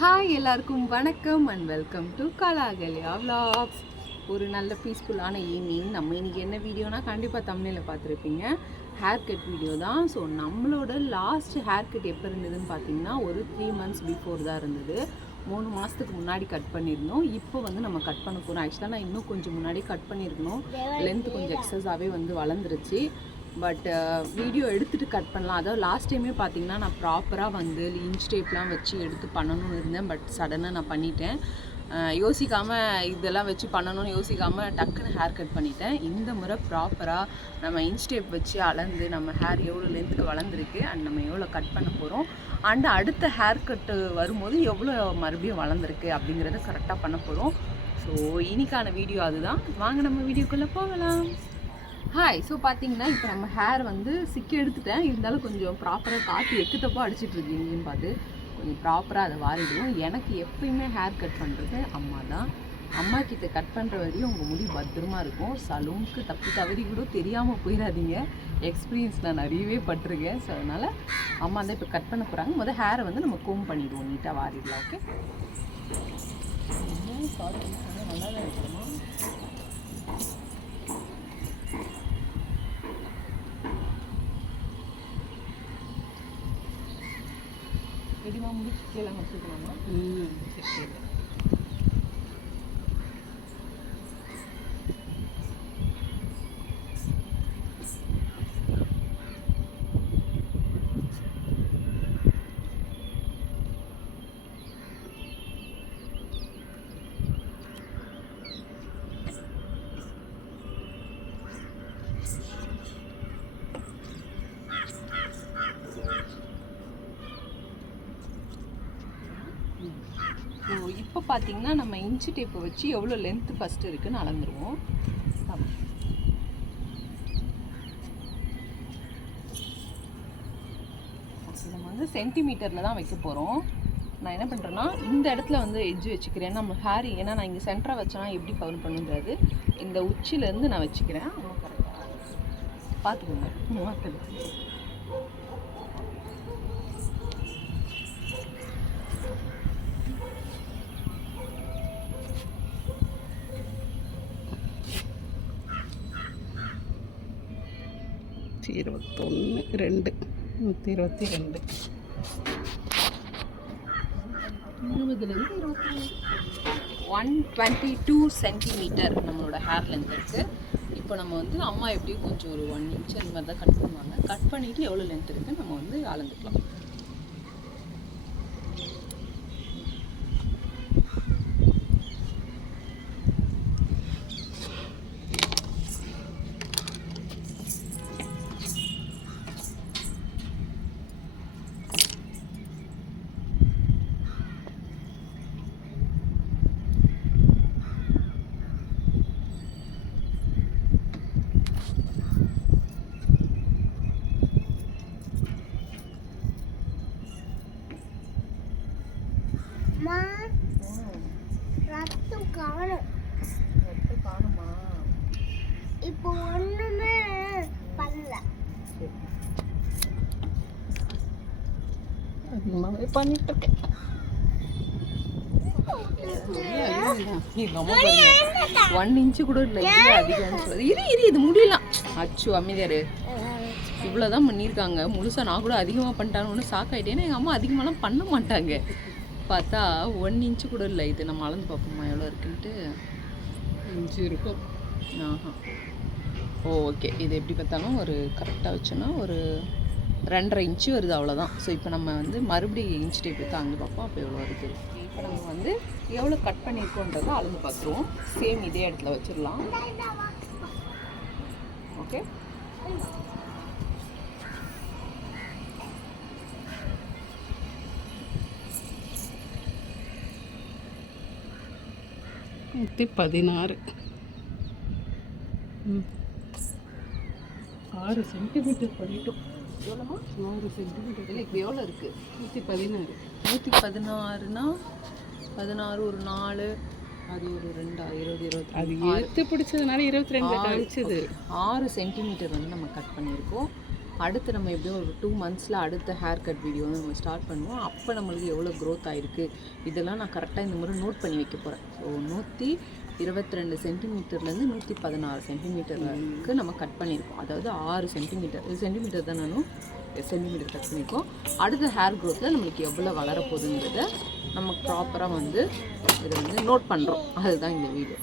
Hi எல்லாருக்கும் வணக்கம் and welcome to கலாகலியா vlogs. ஒரு நல்ல பீஸ்ஃபுல்லான ஈவினிங். நம்ம இன்றைக்கி என்ன வீடியோனா கண்டிப்பாக தமிழில் பார்த்துருப்பீங்க, ஹேர் கட் வீடியோ தான். ஸோ நம்மளோட லாஸ்ட் ஹேர் கட் எப்போ இருந்ததுன்னு பார்த்தீங்கன்னா ஒரு 3 months பிஃபோர் தான் இருந்தது. 3 மாதத்துக்கு முன்னாடி கட் பண்ணியிருந்தோம். இப்போ வந்து நம்ம கட் பண்ண போகிறோம். ஆக்சுவலாக நான் இன்னும் கொஞ்சம் முன்னாடி கட் பண்ணியிருக்கணும், லென்த்து கொஞ்சம் எக்ஸஸாகவே வந்து வளர்ந்துருச்சு. பட் வீடியோ எடுத்துகிட்டு கட் பண்ணலாம். அதாவது லாஸ்ட் டைமே பார்த்தீங்கன்னா நான் ப்ராப்பராக வந்து இன்ச் டேப்லாம் வச்சு எடுத்து பண்ணணும்னு இருந்தேன். பட் சடனாக நான் பண்ணிட்டேன். யோசிக்காமல் இதெல்லாம் வச்சு பண்ணணும்னு யோசிக்காமல் டக்குன்னு ஹேர் கட் பண்ணிட்டேன். இந்த முறை ப்ராப்பராக நம்ம இன்ச் டேப் வச்சு அளந்து நம்ம ஹேர் எவ்வளோ லென்த்துக்கு வளர்ந்துருக்கு அண்ட் நம்ம எவ்வளோ கட் பண்ண போகிறோம் அண்ட் அடுத்த ஹேர் கட்டு வரும்போது எவ்வளோ மறுபடியும் வளர்ந்துருக்கு அப்படிங்கிறத கரெக்டாக பண்ண போகிறோம். ஸோ இன்னைக்கான வீடியோ அதுதான். வாங்க நம்ம வீடியோக்குள்ளே போகலாம். ஹாய். ஸோ பார்த்தீங்கன்னா இப்போ நம்ம ஹேர் வந்து சிக்கி எடுத்துட்டேன். இருந்தாலும் கொஞ்சம் ப்ராப்பராக காற்று எக்கு தப்பாக அடிச்சிட்ருக்கீங்கன்னு பார்த்து கொஞ்சம் ப்ராப்பராக அதை வாரிடுவோம். எனக்கு எப்பயுமே ஹேர் கட் பண்ணுறது அம்மா தான். அம்மா கிட்ட கட் பண்ணுற வரையும் உங்கள் முடி பத்திரமா இருக்கும். சலூனுக்கு தப்பி தவறி கூட தெரியாமல் போயிடாதீங்க. எக்ஸ்பீரியன்ஸ் நான் நிறையவே பட்டிருக்கேன். ஸோ அதனால் அம்மா தான் இப்போ கட் பண்ண போகிறாங்க. முதல் ஹேரை வந்து நம்ம கோம் பண்ணிவிடுவோம், நீட்டாக வாரிடலாம். ஓகே, நல்லா தான் இருக்கணுமா? ரெடிமா முடிச்சு கீழே வச்சுக்கலாமா? சரி. ஸோ இப்போ பார்த்தீங்கன்னா நம்ம இன்ச்சு டேப்பை வச்சு எவ்வளோ லென்த்து ஃபஸ்ட்டு இருக்குதுன்னு அளந்துருவோம். நம்ம வந்து சென்டிமீட்டரில் தான் வைக்க போகிறோம். நான் என்ன பண்ணுறேன்னா இந்த இடத்துல வந்து எட்ஜு வச்சுக்கிறேன். நம்ம ஹேர் ஏன்னா நான் இங்கே சென்டராக வச்சேன்னா எப்படி கவர் பண்ணுறது, இந்த உச்சிலேருந்து நான் வச்சுக்கிறேன். பார்த்துக்கோங்க. மாற்று 122 122 சென்டிமீட்டர் நம்மளோட ஹேர் லென்த் இருக்குது. இப்போ நம்ம வந்து அம்மா எப்படியும் கொஞ்சம் ஒரு 1 inch அந்த மாதிரி தான் கட் பண்ணுவாங்க. கட் பண்ணிவிட்டு எவ்வளோ லென்த் இருக்குது நம்ம வந்து அளந்துக்கலாம். காணுமா? இப்போ ஒண்ணுமே பண்ணல. அதிகமாகவே பண்ணிட்டு இருக்கேன். 1 inch கூட இல்லை, இது அதிகம். இரு இது முடியலாம். அச்சு அமைதியாரு. இவ்வளோதான் பண்ணியிருக்காங்க. முழுசாக நான் கூட அதிகமாக பண்ணிட்டாங்கன்னு சாக்காயிட்டேன்னா எங்கள் அம்மா அதிகமாகலாம் பண்ண மாட்டாங்க. பார்த்தா 1 inch கூட இல்லை. இது நம்ம அளந்து பார்ப்போம்மா எவ்வளோ இருக்குன்ட்டு. 5 இருக்கும். ஓகே, இது எப்படி பார்த்தாலும் ஒரு கரெக்டாக வச்சோன்னா ஒரு 2.5 inch வருது, அவ்வளோதான். ஸோ இப்போ நம்ம வந்து மறுபடியும் இன்ச் டேப் எடுத்து அளந்து பார்ப்போம். அப்போ எவ்வளோ வருது. இப்போ நம்ம வந்து எவ்வளோ கட் பண்ணியிருக்கோன்றதை அளந்து பார்த்துருவோம். சேம் இதே இடத்துல வச்சிடலாம். ஓகே, நூற்றி 16 6 சென்டிமீட்டர் பண்ணிட்டோம். எவ்வளோமா? 6 சென்டிமீட்டர். இல்லை, இப்போ எவ்வளோ இருக்குது? 116. 116னா 16 ஒரு 4, அது ஒரு 2 20 அது எடுத்து பிடிச்சதுனால 22 காமிச்சது. 6 சென்டிமீட்டர் வந்து நம்ம கட் பண்ணியிருக்கோம். அடுத்து நம்ம எப்படியும் ஒரு 2 monthஸில் அடுத்த ஹேர் கட் வீடியோ வந்து நம்ம ஸ்டார்ட் பண்ணுவோம். அப்போ நம்மளுக்கு எவ்வளோ க்ரோத் ஆகிருக்கு இதெல்லாம் நான் கரெக்டாக இந்த முறை நோட் பண்ணி வைக்க போகிறேன். ஸோ 122 சென்டிமீட்டர்லேருந்து 116 சென்டிமீட்டருக்கு நம்ம கட் பண்ணியிருக்கோம். அதாவது 6 சென்டிமீட்டர், இது சென்டிமீட்டர் தான் நானும் சென்டிமீட்டர் கட் பண்ணியிருக்கோம். அடுத்த ஹேர் க்ரோத்தில் நம்மளுக்கு எவ்வளோ வளர போகுதுங்கிறத நம்ம ப்ராப்பராக வந்து இதை வந்து நோட் பண்ணுறோம். அதுதான் இந்த வீடியோ.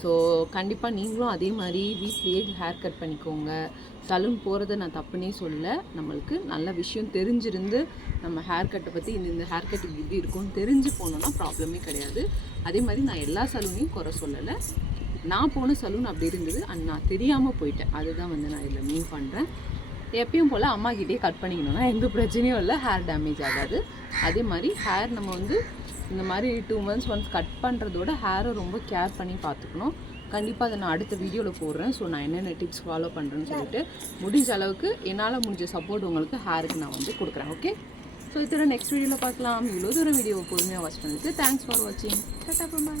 ஸோ கண்டிப்பாக நீங்களும் அதே மாதிரி வீட்லேயே ஹேர் கட் பண்ணிக்கோங்க. சலூன் போகிறத நான் தப்புனே சொல்ல, நம்மளுக்கு நல்ல விஷயம் தெரிஞ்சிருந்து நம்ம ஹேர் கட்டை பற்றி இந்த ஹேர் கட் இப்படி இருக்கும்னு தெரிஞ்சு போனோன்னா ப்ராப்ளமே கிடையாது. அதே மாதிரி நான் எல்லா சலூனையும் குறை சொல்லலை. நான் போன சலூன் அப்படி இருந்தது அண்ட் நான் தெரியாமல் போயிட்டேன். அதுதான் வந்து நான் இதில் மீன் பண்ணுறேன். எப்பயும் போல் அம்மாக்கிட்டே கட் பண்ணிக்கணும்னா எந்த பிரச்சனையும் இல்லை, ஹேர் டேமேஜ் ஆகாது. அதே மாதிரி ஹேர் நம்ம வந்து இந்த மாதிரி 2 months ஒன்ஸ் கட் பண்ணுறதோட ஹேரை ரொம்ப கேர் பண்ணி பார்த்துக்கணும். கண்டிப்பாக அதை நான் அடுத்த வீடியோவில் போடுறேன். ஸோ நான் என்னென்ன டிப்ஸ் ஃபாலோ பண்ணுறேன்னு சொல்லிட்டு முடிஞ்ச அளவுக்கு என்னால் முடிஞ்ச சப்போர்ட் உங்களுக்கு ஹேருக்கு நான் வந்து கொடுக்குறேன். ஓகே, ஸோ இதோட நெக்ஸ்ட் வீடியோவில் பார்க்கலாம். இவ்வளோ தூரம் வீடியோவை பொறுமையாக வாட்ச் பண்ணிட்டு தேங்க்ஸ் ஃபார் வாட்சிங். டாடா, பை.